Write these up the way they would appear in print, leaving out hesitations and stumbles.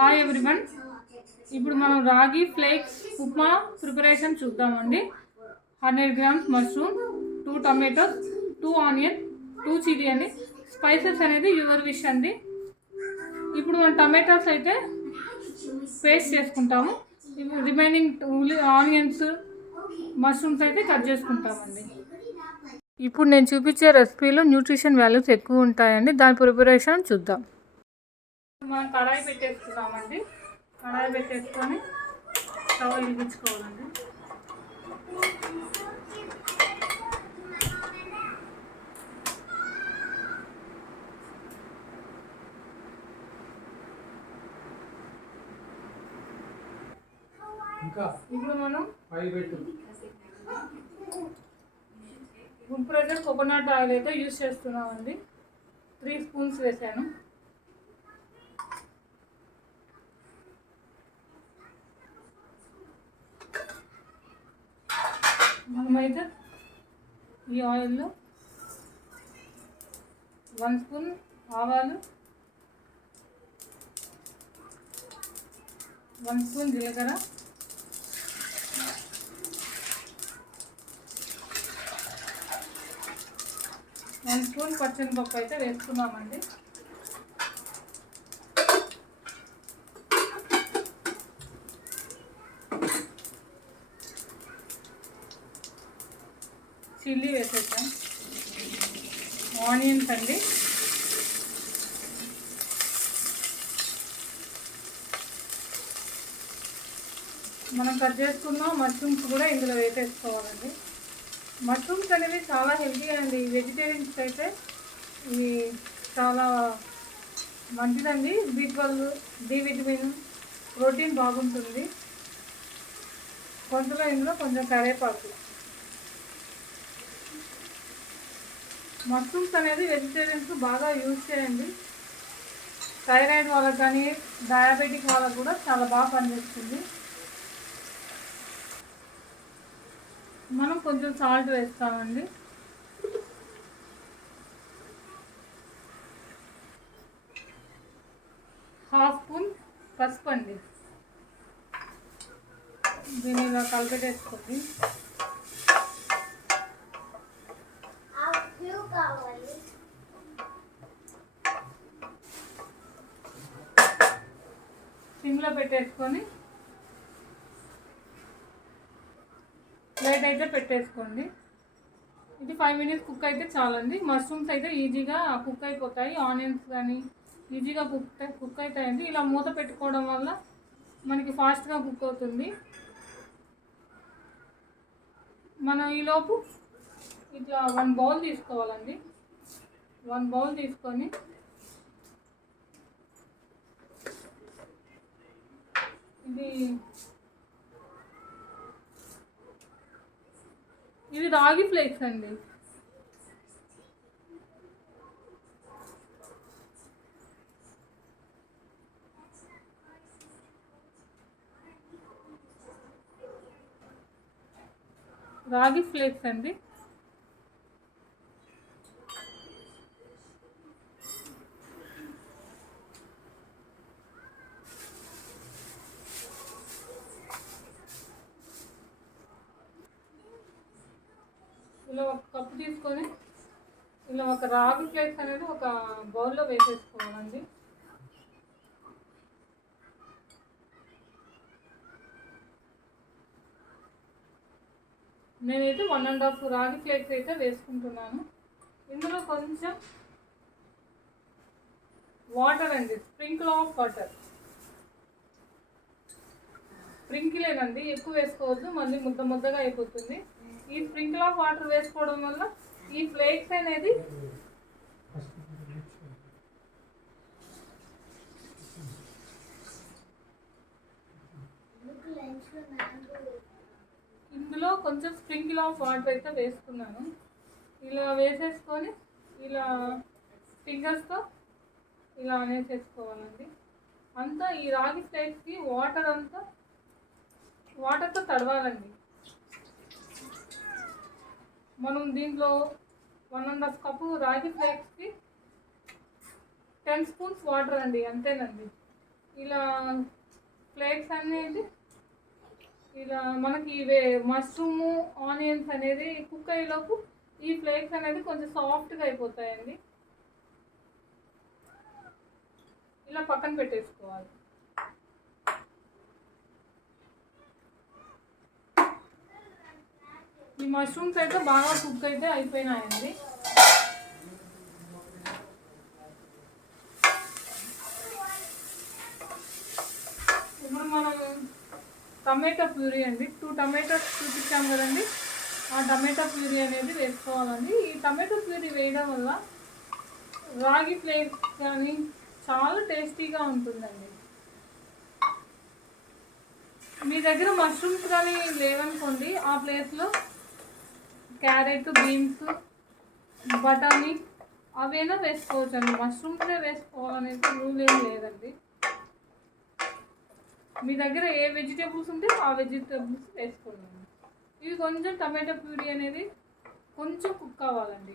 Hi everyone. ఇప్పుడు మనం రాగి ఫ్లేక్స్ ఉప్మా ప్రిపరేషన్ చూద్దామండి. 100 grams mushroom, 2 tomatoes, 2 onion, 2 chilli అండి. స్పైసెస్ అనేది యువర్ విష్ అండి. ఇప్పుడు మనం టమాటోస్ అయితే పేస్ట్ చేసుకుంటాము. రిమైనింగ్ ఆనియన్స్, మష్రూమ్స్ అయితే కట్ చేసుకుంటామండి. ఇప్పుడు నేను చూపించే రెసిపీలో న్యూట్రిషన్ వాల్యూస్ ఎక్కువ ఉంటాయండి. దాని ప్రిపరేషన్ చూద్దాం. మనం కడాయి పెట్టేసుకున్నామండి. కడాయి పెట్టేసుకొని స్టవ్ వెలిగించుకోవాలండి. ఇప్పుడు మనం గుడ్ ప్రెషర్ కోకోనట్ ఆయిల్ అయితే యూజ్ చేస్తున్నామండి. 3 స్పూన్స్ వేసాను. మనమైతే ఈ ఆయిల్లో 1 స్పూన్ ఆవాలు, 1 స్పూన్ జీలకర్ర, 1 స్పూన్ పచ్చనిపప్పు అయితే వేసుకున్నామండి. చిల్లీ వేసేసాం. ఆనియన్స్ అండి. మనం కట్ చేసుకున్న మష్రూమ్స్ కూడా ఇందులో వేసేసుకోవాలండి. మష్రూమ్స్ అనేవి చాలా హెల్తీ అండి. వెజిటేరియన్స్ అయితే ఇవి చాలా మంచిదండి. B12, D విటమిన్, ప్రోటీన్ బాగుంటుంది. ఇందులో కొంచెం కరివేపాకు. మష్రూమ్స్ అనేది వెజిటేరియన్స్ బాగా యూజ్ చేయండి. థైరాయిడ్ వాళ్ళకి కానీ డయాబెటిక్ వాళ్ళకు కూడా చాలా బాగా పనిచేస్తుంది. మనం కొంచెం సాల్ట్ వేస్తామండి. హాఫ్ స్పూన్ పసుపు అండి. దీన్ని ఇలా కలిపెట్టేసుకోండి. సిమ్లో పెట్టేసుకొని ప్లేట్ అయితే పెట్టేసుకోండి. ఇది 5 minutes కుక్ అయితే చాలండి. మష్రూమ్స్ అయితే ఈజీగా కుక్ అయిపోతాయి. ఆనియన్స్ కానీ ఈజీగా కుక్ అవుతాయండి. ఇలా మూత పెట్టుకోవడం వల్ల మనకి ఫాస్ట్గా కుక్ అవుతుంది. మనం ఈలోపు ఇట్లా 1 బౌల్ తీసుకోవాలండి. 1 బౌల్ తీసుకొని ఇది రాగి ఫ్లేక్స్ అండి. రాగి ఫ్లేక్స్ అండి. ఇలా 1 కప్పు తీసుకొని ఇలా ఒక రాగి ఫ్లేక్స్ అనేది ఒక బౌల్లో వేసేసుకోవాలండి. నేనైతే 1.5 రాగి ఫ్లేక్స్ అయితే వేసుకుంటున్నాను. ఇందులో కొంచెం వాటర్ అండి, స్ప్రింకిల్ ఆఫ్ వాటర్. స్ప్రింకిలేనండి, ఎక్కువ వేసుకోవద్దు, మళ్ళీ ముద్దగా అయిపోతుంది. ఈ స్ప్రింకిల్ ఆఫ్ వాటర్ వేసుకోవడం వల్ల ఈ ఫ్లేక్స్ అనేది ఇందులో కొంచెం స్ప్రింకిల్ ఆఫ్ వాటర్ అయితే వేసుకున్నాను. ఇలా వేసేసుకొని ఇలా ఫింగర్స్తో ఇలా అనేసేసుకోవాలండి. అంతా ఈ రాగి ఫ్లేక్స్కి వాటర్తో తడవాలండి. మనం దీంట్లో 1.5 కప్పు రాగి ఫ్లేక్స్కి 10 స్పూన్స్ వాటర్ అండి, అంతేనండి. ఇలా ఫ్లేక్స్ అనేది ఇలా మనకి ఇవే మష్రూము ఆనియన్స్ అనేది కుక్ అయ్యేలోపు ఈ ఫ్లేక్స్ అనేది కొంచెం సాఫ్ట్గా అయిపోతాయండి. ఇలా పక్కన పెట్టేసుకోవాలి. ఈ మష్రూమ్స్ అయితే బాగా కుక్ అయితే అయిపోయినాయండి. ఇప్పుడు మనం టమాటో ప్యూరీ అండి, 2 టమాటోస్ చూపించాం కదండి, ఆ టమాటో ప్యూరీ అనేది వేసుకోవాలండి. ఈ టమాటో ప్యూరీ వేయడం వల్ల రాగి ఫ్లేక్స్ కానీ చాలా టేస్టీగా ఉంటుందండి. మీ దగ్గర మష్రూమ్స్ కానీ లేవనుకోండి, ఆ ప్లేస్లో క్యారెట్, బీన్స్, బఠానీ అవైనా వేసుకోవచ్చు అండి. మష్రూమ్సే వేసుకోవాలనేది రూల్ ఏం లేదండి. మీ దగ్గర ఏ వెజిటేబుల్స్ ఉంటే ఆ వెజిటేబుల్స్ వేసుకోండి. ఇవి కొంచెం టమాటో ప్యూరీ అనేది కొంచెం కుక్ అవ్వాలండి.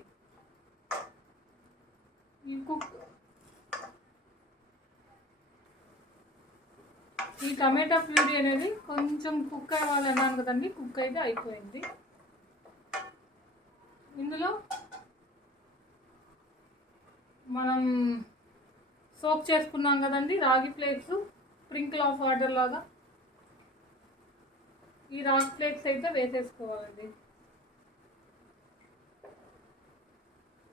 ఈ టమాటా ప్యూరీ అనేది కొంచెం కుక్ అవ్వాలన్నాను కదండి, కుక్ అయితే అయిపోయింది. ఇందులో మనం సోక్ చేసుకున్నాం కదండి రాగి ఫ్లేక్స్, స్ప్రింకిల్ ఆఫ్ వాటర్ లాగా ఈ రాగి ఫ్లేక్స్ అయితే వేసేసుకోవాలండి.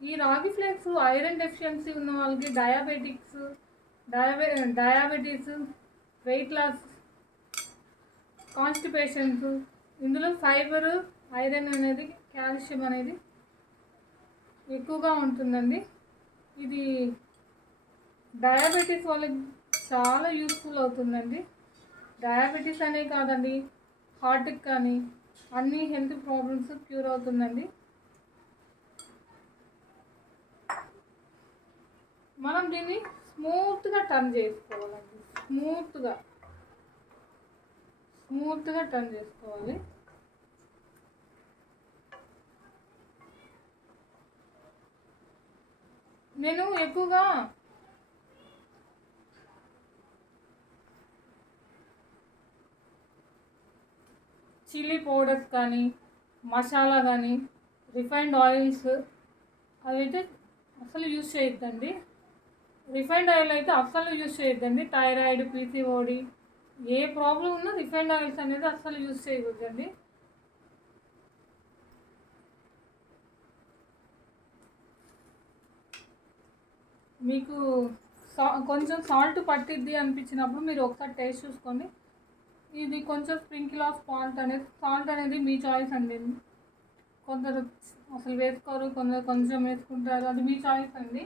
ఈ రాగి ఫ్లేక్స్ ఐరన్ డెఫిషియన్సీ ఉన్న వాళ్ళకి, డయాబెటీస్, వెయిట్ లాస్, కాన్స్టిపేషన్స్, ఇందులో ఫైబర్, ఐరన్ అనేది, కాల్షియం అనేది ఎక్కువగా ఉంటుందండి. ఇది డయాబెటీస్ వాళ్ళకి చాలా యూస్ఫుల్ అవుతుందండి. డయాబెటీస్ అనే కాదండి, హార్ట్కి కానీ అన్ని హెల్త్ ప్రాబ్లమ్స్ క్యూర్ అవుతుందండి. మనం దీన్ని స్మూత్గా టర్న్ చేసుకోవాలండి. స్మూత్గా టర్న్ చేసుకోవాలి. నేను ఎక్కువగా చిల్లీ పౌడర్స్ కానీ, మసాలా కానీ, రిఫైన్డ్ ఆయిల్స్ అవైతే అసలు యూజ్ చేయొద్దండి. రిఫైన్డ్ ఆయిల్ అయితే అస్సలు యూజ్ చేయొద్దండి. థైరాయిడ్, పీసీఓడి ఏ ప్రాబ్లం ఉన్నా రిఫైన్డ్ ఆయిల్స్ అనేది అస్సలు యూజ్ చేయకూడదండి. మీకు కొంచెం సాల్ట్ పట్టిద్ది అనిపించినప్పుడు మీరు ఒకసారి టేస్ట్ చూసుకోండి. ఇది కొంచెం స్ప్రింకిల్ ఆఫ్ సాల్ట్ అనేది మీ చాయిస్ అండి. కొందరు అసలు వేసుకోరు, కొందరు కొంచెం వేసుకుంటారు, అది మీ చాయిస్ అండి.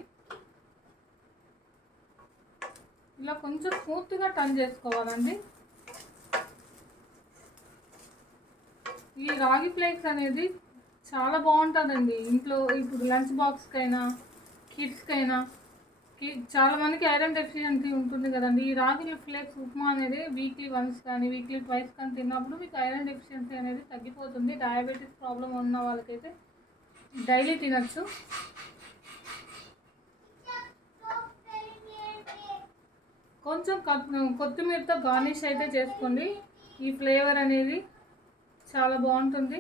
ఇలా కొంచెం స్మూత్గా టర్న్ చేసుకోవాలండి. ఈ రాగి ఫ్లేక్స్ అనేది చాలా బాగుంటుందండి. ఇంట్లో ఇప్పుడు లంచ్ బాక్స్కైనా, కిడ్స్కైనా, చాలా మందికి ఐరన్ డెఫిషియన్సీ ఉంటుంది కదండి. ఈ రాగి ఫ్లేక్స్ ఉప్మా అనేది వీక్లీ వన్స్ కానీ, వీక్లీ ట్వైస్ కానీ తిన్నప్పుడు మీకు ఐరన్ డెఫిషియన్సీ అనేది తగ్గిపోతుంది. డయాబెటీస్ ప్రాబ్లం ఉన్న వాళ్ళకైతే డైలీ తినచ్చు. కొంచెం కొత్తిమీరతో గార్నిష్ అయితే చేసుకోండి. ఈ ఫ్లేవర్ అనేది చాలా బాగుంటుంది.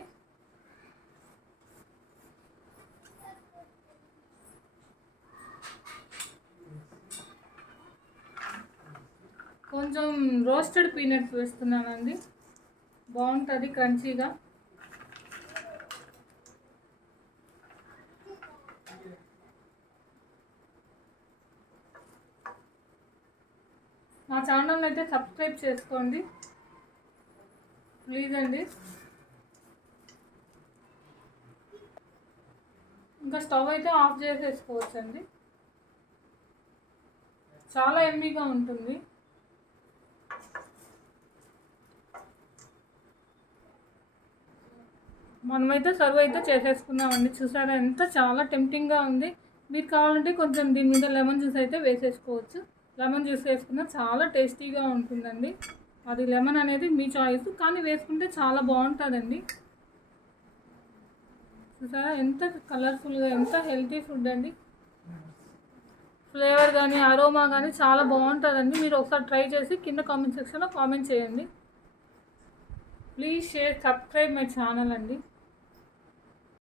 కొంచెం రోస్టెడ్ పీనట్స్ వేస్తున్నానండి, బాగుంటుంది క్రంచీగా. నా ఛానల్ అయితే సబ్స్క్రైబ్ చేసుకోండి ప్లీజ్ అండి. ఇంకా స్టవ్ అయితే ఆఫ్ చేసేసుకోవచ్చండి. చాలా ఎమ్మీగా ఉంటుంది. మనమైతే సర్వ్ అయితే చేసేసుకున్నామండి. చూసారా ఎంత చాలా టెంప్టింగ్గా ఉంది. మీరు కావాలంటే కొంచెం దీని మీద లెమన్ జ్యూస్ అయితే వేసేసుకోవచ్చు. లెమన్ జ్యూస్ వేసుకున్నా చాలా టేస్టీగా ఉంటుందండి. అది లెమన్ అనేది మీ చాయిస్, కానీ వేసుకుంటే చాలా బాగుంటుందండి. చూసారా ఎంత కలర్ఫుల్గా, ఎంత హెల్తీ ఫుడ్ అండి. ఫ్లేవర్ కానీ అరోమా కానీ చాలా బాగుంటుందండి. మీరు ఒకసారి ట్రై చేసి కింద కామెంట్ సెక్షన్లో కామెంట్ చేయండి. Please share subscribe my channel అండి.